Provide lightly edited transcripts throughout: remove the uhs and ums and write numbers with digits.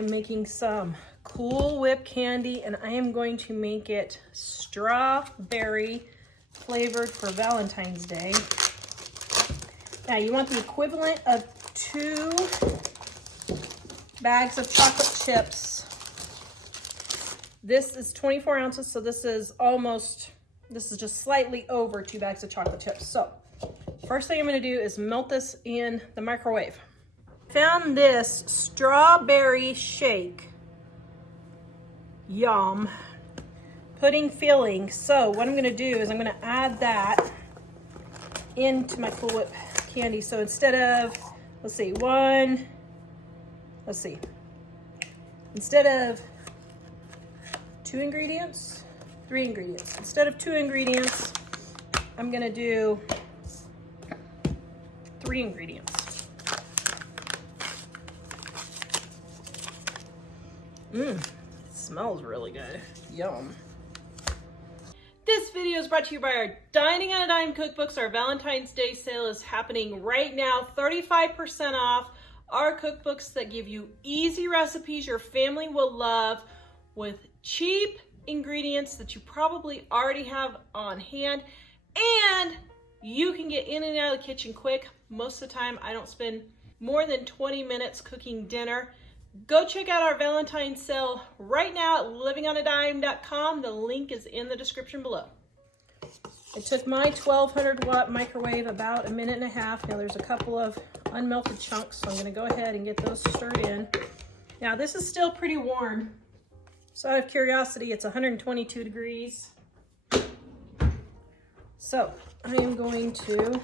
I'm making some Cool Whip candy, and I am going to make it strawberry flavored for Valentine's Day. Now you want the equivalent of 2 bags of chocolate chips. This is 24 ounces, so this is just slightly over 2 bags of chocolate chips. So first thing I'm gonna do is melt this in the microwave. Found this strawberry shake. Yum. Pudding filling. So what I'm gonna do is I'm gonna add that into my Cool Whip candy. So instead of, instead of 2 ingredients, 3 ingredients. Instead of 2 ingredients, I'm gonna do 3 ingredients. It smells really good. Yum. This video is brought to you by our Dining on a Dime cookbooks. Our Valentine's Day sale is happening right now. 35% off our cookbooks that give you easy recipes your family will love with cheap ingredients that you probably already have on hand. And you can get in and out of the kitchen quick. Most of the time, I don't spend more than 20 minutes cooking dinner. Go check out our Valentine sale right now at livingonadime.com. The link is in the description below. It took my 1200 watt microwave about 1.5 minutes. Now there's a couple of unmelted chunks, so I'm gonna go ahead and get those stirred in. Now this is still pretty warm. So out of curiosity, it's 122 degrees. So I am going to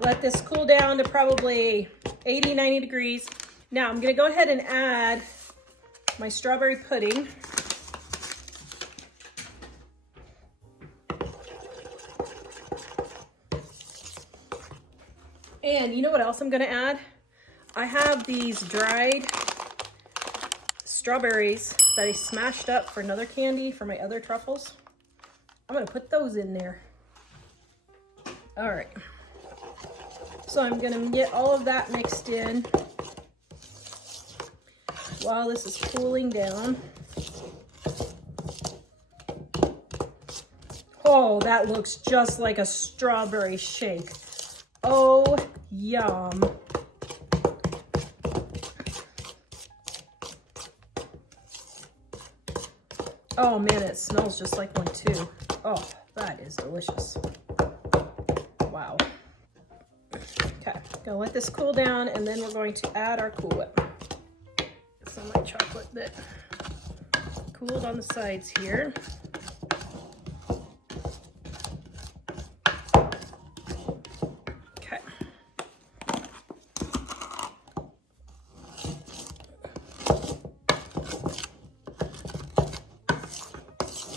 let this cool down to probably 80, 90 degrees. Now I'm gonna go ahead and add my strawberry pudding. And you know what else I'm gonna add? I have these dried strawberries that I smashed up for another candy for my other truffles. I'm gonna put those in there. All right. So I'm gonna get all of that mixed in while this is cooling down. Oh, that looks just like a strawberry shake. Oh, yum. Oh man, it smells just like one too. Oh, that is delicious. Wow. Okay, gonna let this cool down, and then we're going to add our Cool Whip. Some of my chocolate that cooled on the sides here. Okay.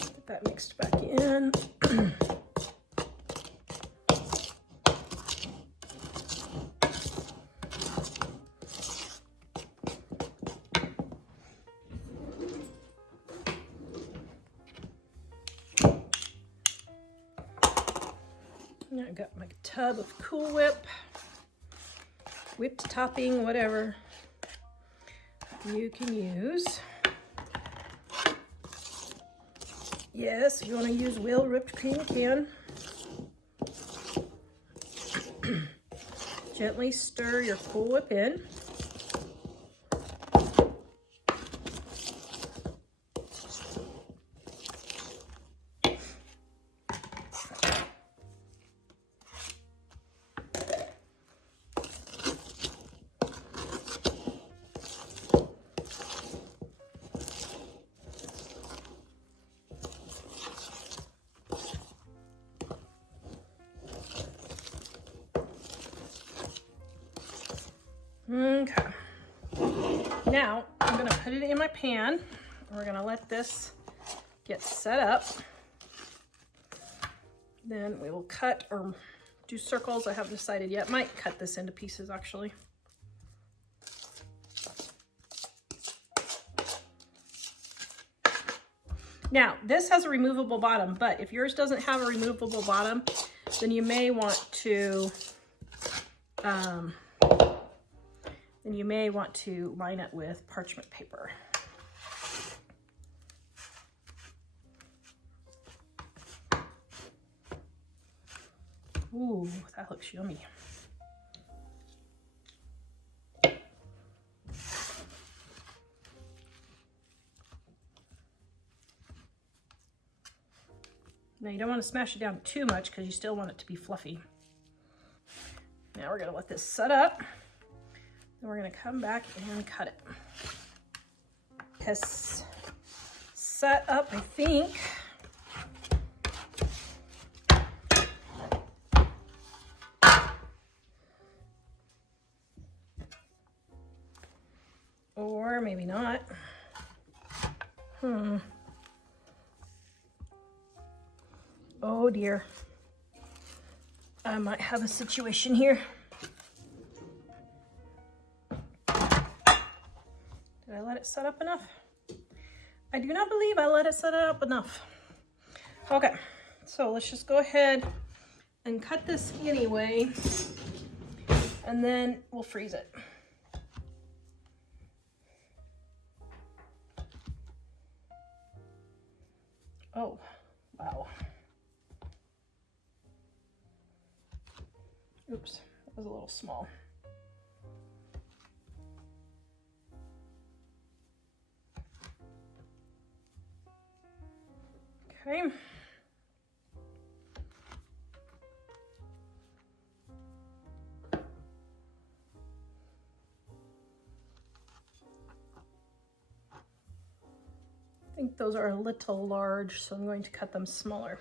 Get that mixed back in. Now I've got my tub of Cool Whip, whipped topping, whatever you can use. Yes, if you want to use whale whipped cream, you can. Gently stir your Cool Whip in. Okay, now I'm gonna put it in my pan. We're gonna let this get set up. Then we will cut or do circles. I haven't decided yet. Might cut this into pieces actually. Now, this has a removable bottom, but if yours doesn't have a removable bottom, then you may want to then you may want to line it with parchment paper. Ooh, that looks yummy. Now you don't want to smash it down too much because you still want it to be fluffy. Now we're going to let this set up. Then we're going to come back and cut it. It has set up, I think. Or maybe not. Oh dear. I might have a situation here. Did I let it set up enough? I do not believe I let it set up enough. Okay, so let's just go ahead and cut this anyway, and then we'll freeze it. Oh, wow. Oops, that was a little small. Okay. I think those are a little large, so I'm going to cut them smaller.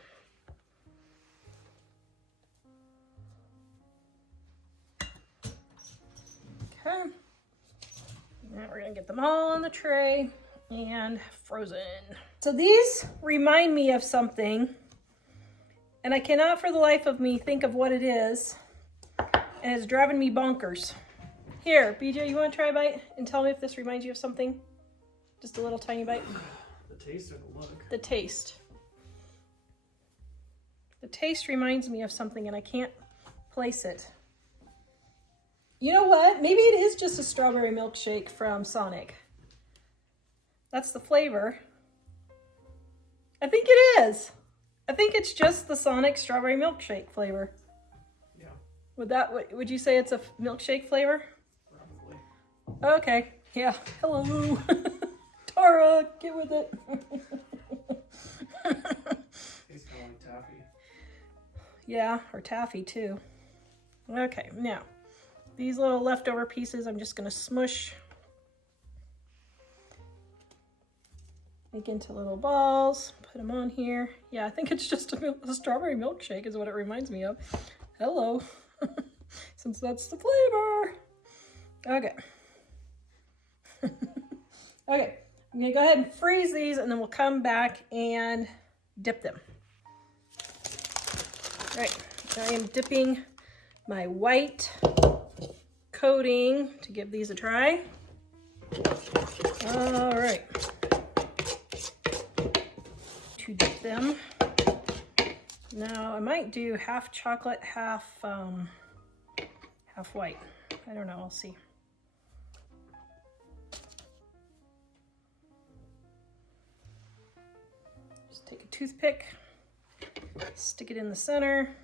Okay. Now we're gonna get them all on the tray and frozen. So these remind me of something, and I cannot for the life of me think of what it is, and it's driving me bonkers. Here, BJ, you wanna try a bite and tell me if this reminds you of something? Just a little tiny bite. The taste or the look? The taste. The taste reminds me of something and I can't place it. You know what? Maybe it is just a strawberry milkshake from Sonic. That's the flavor. I think it is. I think it's just the Sonic strawberry milkshake flavor. Yeah. Would you say it's a milkshake flavor? Probably. Okay. Yeah. Hello. Tara, get with it. Tastes kind of like taffy. Yeah, or taffy too. Okay, now these little leftover pieces I'm just going to smush, make into little balls, put them on here. Yeah, I think it's just a strawberry milkshake is what it reminds me of. Hello, since that's the flavor. Okay. Okay, I'm going to go ahead and freeze these and then we'll come back and dip them. All right, I am dipping my white coating to give these a try. All right. To dip them. Now I might do half chocolate, half white. I don't know, I'll see. Just take a toothpick, stick it in the center.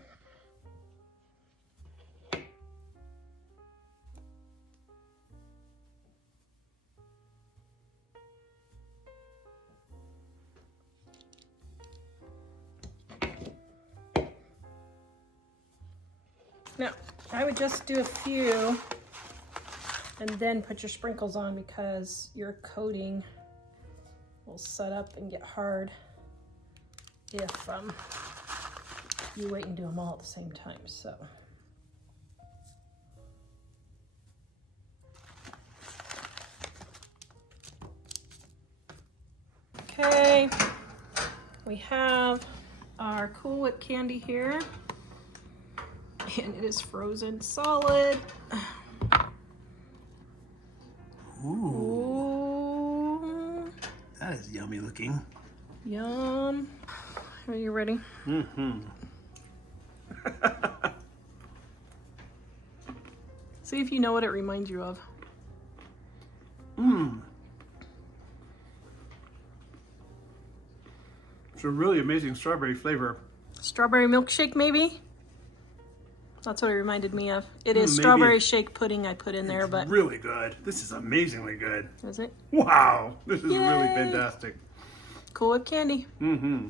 Now, I would just do a few and then put your sprinkles on because your coating will set up and get hard if you wait and do them all at the same time. So, okay, we have our Cool Whip candy here. And it is frozen solid. Ooh. That is yummy looking. Yum. Are you ready? Mm-hmm. See if you know what it reminds you of. Mmm. It's a really amazing strawberry flavor. Strawberry milkshake, maybe? That's what it reminded me of. It is Maybe. strawberry shake pudding I put in there, but... Really good. This is amazingly good. Is it? Wow. This is really Yay. fantastic. Cool Whip candy. Mm-hmm.